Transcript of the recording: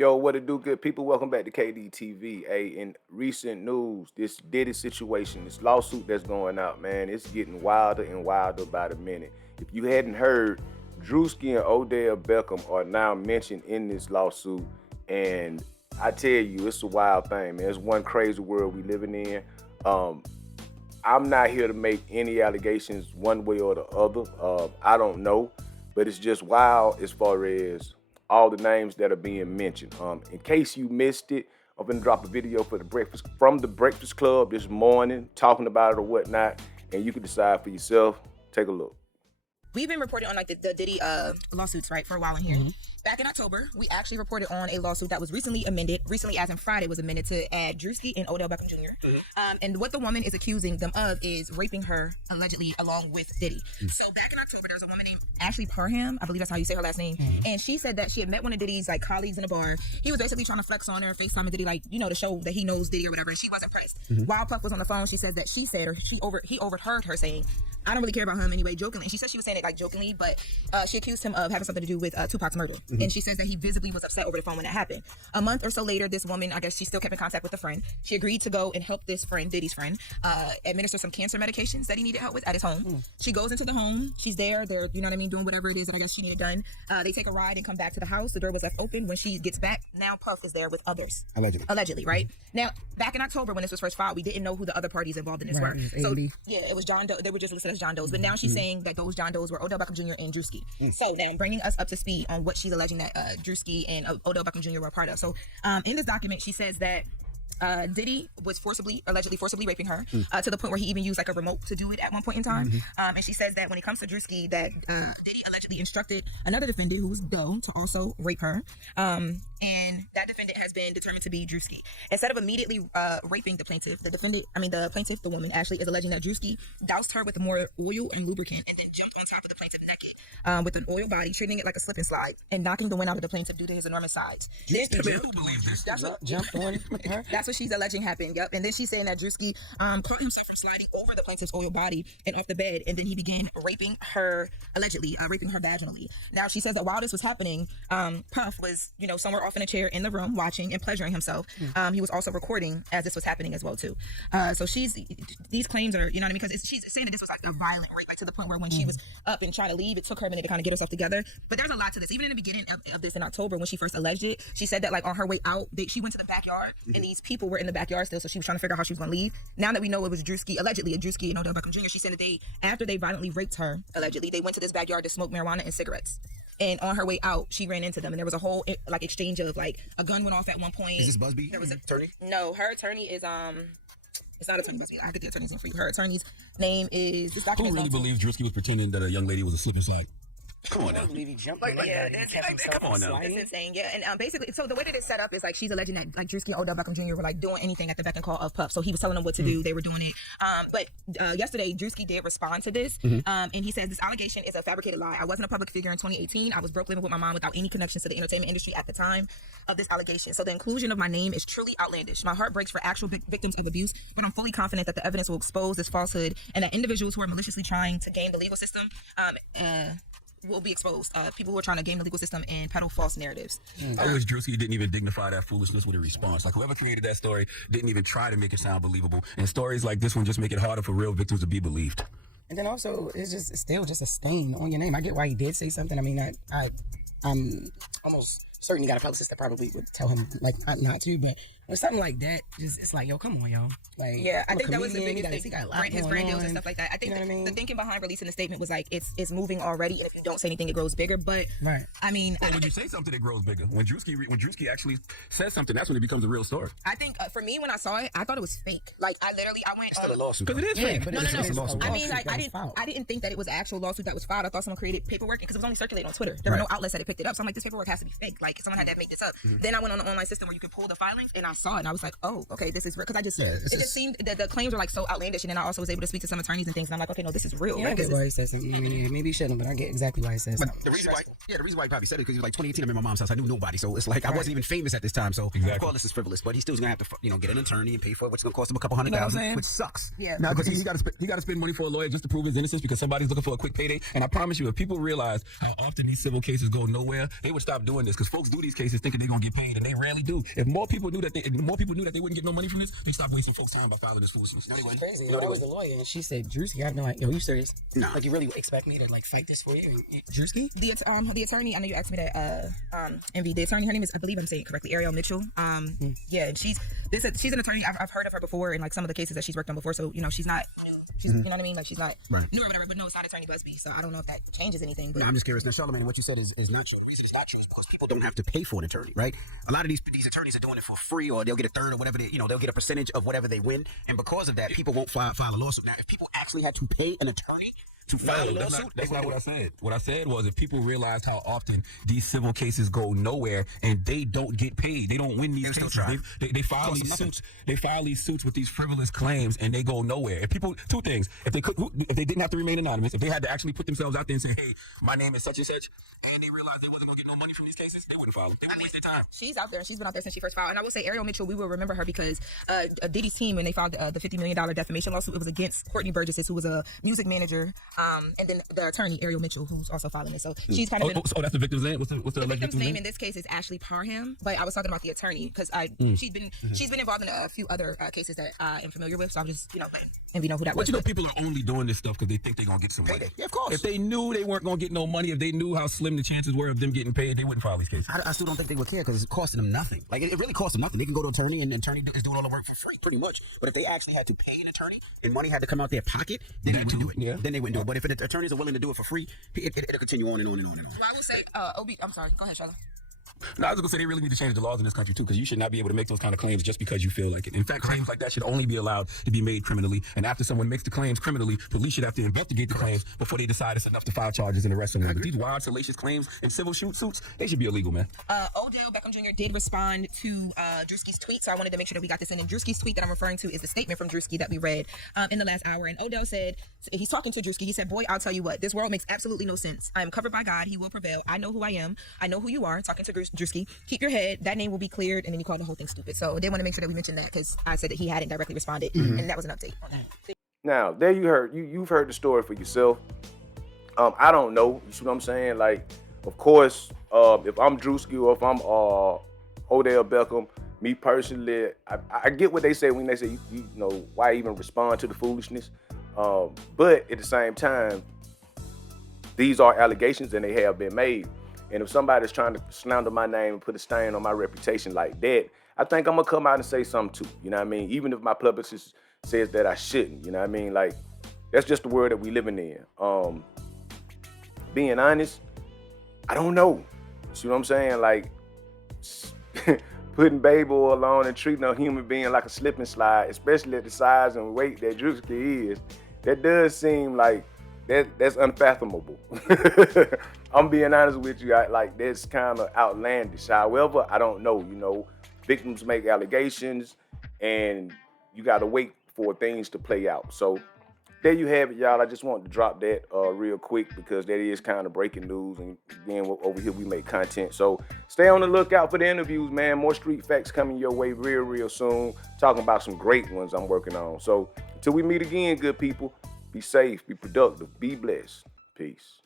Yo, what it do, good people? Welcome back to KDTV. Hey, in recent news, this Diddy situation, this lawsuit that's going out, man, it's getting wilder and wilder by the minute. If you hadn't heard, Druski and Odell Beckham are now mentioned in this lawsuit, and I tell you, it's a wild thing, man. It's one crazy world we living in. I'm not here to make any allegations one way or the other. I don't know, but it's just wild as far as all the names that are being mentioned. In case you missed it, I'm gonna drop a video for from the Breakfast Club this morning, talking about it or whatnot, and you can decide for yourself. Take a look. We've been reporting on like the Diddy lawsuits, right, for a while in here. Back in October, we actually reported on a lawsuit that was recently amended. Recently, as in Friday, was amended to add Druski and Odell Beckham Jr. And what the woman is accusing them of is raping her, allegedly, along with Diddy. So back in October, there was a woman named Ashley Parham. I believe that's how you say her last name. And she said that she had met one of Diddy's like colleagues in a bar. He was basically trying to flex on her, FaceTime Diddy, like, you know, to show that he knows Diddy or whatever. And she wasn't pressed. While Puff was on the phone, she says that he overheard her saying, "I don't really care about him anyway," jokingly. And she said she was saying it like jokingly, but she accused him of having something to do with Tupac's murder. And she says that he visibly was upset over the phone when it happened. A month or so later, this woman, I guess she still kept in contact with a friend. She agreed to go and help this friend, Diddy's friend, administer some cancer medications that he needed help with at his home. She goes into the home. She's there. They're, you know what I mean, doing whatever it is that I guess she needed done. They take a ride and come back to the house. The door was left open. When she gets back, now Puff is there with others. Allegedly, right? Now, back in October when this was first filed, we didn't know who the other parties involved in this were. So, yeah, it was John Doe. They were just listed as John Does. But now she's saying that those John Does were Odell Beckham Jr. and Druski. So now bringing us up to speed on what she's alleging that Druski and Odell Beckham Jr. were a part of. So in this document, she says that Diddy was allegedly forcibly raping her to the point where he even used like a remote to do it at one point in time. And she says that when it comes to Druski, that Diddy allegedly instructed another defendant who was Doe to also rape her. And that defendant has been determined to be Druski. Instead of immediately raping the plaintiff, the woman, Ashley, is alleging that Druski doused her with more oil and lubricant and then jumped on top of the plaintiff naked with an oil body, treating it like a slip and slide and knocking the wind out of the plaintiff due to his enormous size. That's what she's alleging happened. Yep. And then she's saying that Druski caught himself from sliding over the plaintiff's oil body and off the bed, and then he began raping her, allegedly raping her vaginally. Now she says that while this was happening, Puff was, you know, somewhere off in a chair in the room watching and pleasuring himself. He was also recording as this was happening as well too. So these claims are, you know what I mean, because she's saying that this was like a violent rape, like to the point where when she was up and trying to leave, it took her a minute to kind of get herself together. But there's a lot to this. Even in the beginning of this in October, when she first alleged it, she said that like on her way out, she went to the backyard and these people were in the backyard still, so she was trying to figure out how she was going to leave. Now that we know it was allegedly Druski and Odell Beckham Jr., she said that after they violently raped her, allegedly, they went to this backyard to smoke marijuana and cigarettes. And on her way out, she ran into them, and there was a whole like exchange of like a gun went off at one point. Is this Busby? There was an attorney? No, her attorney is it's not attorney Busby. I have to get the attorney's name for you. Her attorney's name is this document. Who really believes Druski was pretending that a young lady was a slip and slide? Come on now. He jumped Come on now. That's insane. Yeah, and basically, so the way that it's set up is like she's alleging that like Druski and Odell Beckham Jr. were like doing anything at the beck and call of Puff. So he was telling them what to do. They were doing it. But yesterday, Druski did respond to this, and he said this allegation is a fabricated lie. I wasn't a public figure in 2018. I was broke living with my mom without any connections to the entertainment industry at the time of this allegation. So the inclusion of my name is truly outlandish. My heart breaks for actual victims of abuse, but I'm fully confident that the evidence will expose this falsehood and that individuals who are maliciously trying to game the legal system will be exposed. People who are trying to game the legal system and peddle false narratives. I wish Druski didn't even dignify that foolishness with a response. Like whoever created that story didn't even try to make it sound believable. And stories like this one just make it harder for real victims to be believed. And then also, it's still just a stain on your name. I get why he did say something. I mean, I'm almost certain he got a publicist that probably would tell him like not to, but when something like that, it's like, yo, come on, yo. Like, yeah, I think that was the biggest thing. He got a lot his brand deals and stuff like that. I think the thinking behind releasing the statement was like it's moving already, and if you don't say anything, it grows bigger. But right, I mean, when you say something, it grows bigger. When Druski actually says something, that's when it becomes a real story. I think for me, when I saw it, I thought it was fake. Like I went. Still a lawsuit because it is fake. But no. I mean, like I didn't think that it was an actual lawsuit that was filed. I thought someone created paperwork because it was only circulating on Twitter. There were no outlets that had picked it up. So I'm like, this paperwork has to be fake. Like someone had to make this up. Then I went on the online system where you could pull the filings, and I saw it, and I was like, oh, okay, this is real. Because it just seemed that the claims were like so outlandish, and then I also was able to speak to some attorneys and things, and I'm like, okay, no, this is real. Yeah, I get why he says it. Maybe he shouldn't, but I get exactly why he says it. The reason why he probably said it because he was like 2018. I'm in my mom's house. I knew nobody, so it's like I wasn't even famous at this time. So of course this is frivolous, but he's still gonna have to get an attorney and pay for it, which is gonna cost him a couple $100,000, which sucks. Yeah. Now because he got to spend money for a lawyer just to prove his innocence because somebody's looking for a quick payday. And I promise you, if people realize how often these civil cases go nowhere, they would stop doing this because folks do these cases thinking they're gonna get paid, and they rarely do. If more people knew that they wouldn't get no money from this, they stop wasting folks' time by filing this foolishness. No, they wouldn't. Crazy. No, I was the lawyer, and she said, "Drewski, I have no idea. Are you serious? No. Like, you really expect me to like fight this for you, Drewski?" The attorney, I know you asked me that. Envy. The attorney, her name is, I believe I'm saying it correctly, Ariel Mitchell. Yeah, and she's an attorney. I've heard of her before in like some of the cases that she's worked on before. So she's not. She's you know what I mean. Like she's not new or whatever. But no, it's not attorney Busby. So I don't know if that changes anything. But I'm just curious. Now, Charlamagne, what you said is not true. The reason it's not true is because people don't have to pay for an attorney, right? A lot of these attorneys are doing it for free, or they'll get a third or whatever. They'll get a percentage of whatever they win, and because of that, people won't file a lawsuit. Now, if people actually had to pay an attorney to file a lawsuit, that's not what I said. What I said was if people realized how often these civil cases go nowhere and they don't get paid, they don't win these cases. They file these suits. They file these suits with these frivolous claims and they go nowhere. If people, two things: if they didn't have to remain anonymous, if they had to actually put themselves out there and say, "Hey, my name is such and such," and they realized they wasn't gonna get no money from these cases, they wouldn't file them. They wouldn't waste their time. she's out there and she's been out there since she first filed. And I will say Ariel Mitchell, we will remember her because Diddy's team, when they filed the $50 million defamation lawsuit, it was against Courtney Burgess, who was a music manager, and then the attorney Ariel Mitchell, who's also filing it. So she's kind of been. Oh, that's the victim's name. What's the alleged victim's name in this case is Ashley Parham, but I was talking about the attorney because she's been involved in a few other cases that I am familiar with. So I'm just and we know who that was. But people are only doing this stuff because they think they're gonna get some money. Yeah, of course. If they knew they weren't gonna get no money, if they knew how slim the chances were of them getting paid, they wouldn't file these cases. I still don't think they would care because it's costing them nothing. Like it really costs them nothing. They can go to an attorney and the attorney is doing all the work for free, pretty much. But if they actually had to pay an attorney and money had to come out their pocket, then they wouldn't do it. Yeah. Then they wouldn't do it. But if the attorneys are willing to do it for free, it'll continue on and on and on and on. Well, I will say, I'm sorry. Go ahead, Charlotte. No, I was gonna say they really need to change the laws in this country too, because you should not be able to make those kind of claims just because you feel like it. In fact, claims like that should only be allowed to be made criminally. And after someone makes the claims criminally, police should have to investigate the claims before they decide it's enough to file charges and arrest someone. But these wild, salacious claims and civil suits, they should be illegal, man. Odell Beckham Jr. did respond to Druski's tweet, so I wanted to make sure that we got this in. And Druski's tweet that I'm referring to is the statement from Druski that we read in the last hour. And Odell said, he's talking to Druski, he said, "Boy, I'll tell you what, this world makes absolutely no sense. I am covered by God. He will prevail. I know who I am. I know who you are." Talking to Druski. "Keep your head. That name will be cleared." And then he called the whole thing stupid. So they want to make sure that we mention that because I said that he hadn't directly responded. And that was an update on that. Now, there you've heard the story for yourself. I don't know. You see what I'm saying? Like, of course, if I'm Druski or if I'm Odell Beckham, me personally, I get what they say when they say, why even respond to the foolishness? But at the same time, these are allegations and they have been made. And if somebody's trying to slander my name and put a stain on my reputation like that, I think I'm gonna come out and say something too. You know what I mean? Even if my publicist says that I shouldn't, you know what I mean? Like, that's just the world that we living in. Being honest, I don't know. See what I'm saying? Like, putting baby oil on and treating a human being like a slip and slide, especially at the size and weight that Druski is, that does seem like that's unfathomable. I'm being honest with you. That's kind of outlandish. However, I don't know. Victims make allegations, and you got to wait for things to play out. So there you have it, y'all. I just wanted to drop that real quick because that is kind of breaking news. And again, over here we make content. So stay on the lookout for the interviews, man. More street facts coming your way real, real soon. Talking about some great ones I'm working on. So until we meet again, good people, be safe, be productive, be blessed. Peace.